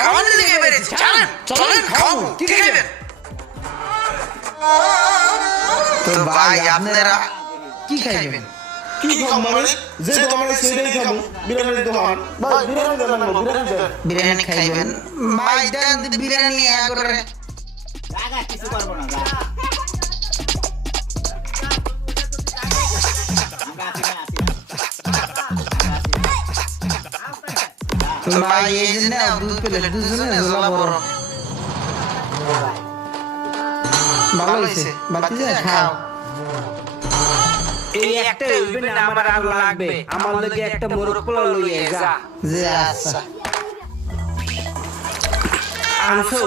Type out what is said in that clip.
খাওয়ানোর দিকে বেরিয়েছি, চলেন চলেন খাবো, কি খাইবেন? তো ভাই আপনারা কি খাইবেন? কি খাম মানে যে দোকানে সেটাই খাবো, বিরিয়ানির দোকান ভাই, বিরিয়ানি দেন না, বিরিয়ানি দেন। বিরিয়ানি খাইবেন? ভাই দেন বিরিয়ানি করে। রাগা কিছু করবো না, আমরা ভাই এই যে না দুধ প্লেট দুজনে ঝোলা বড় ভালো হয়েছে, বাতি যায় খাও। এই একটা হইবে না, আমার আর লাগবে। আমার লগে একটা মোরগ পোলাও লইয়া যা। যে আচ্ছা আনছো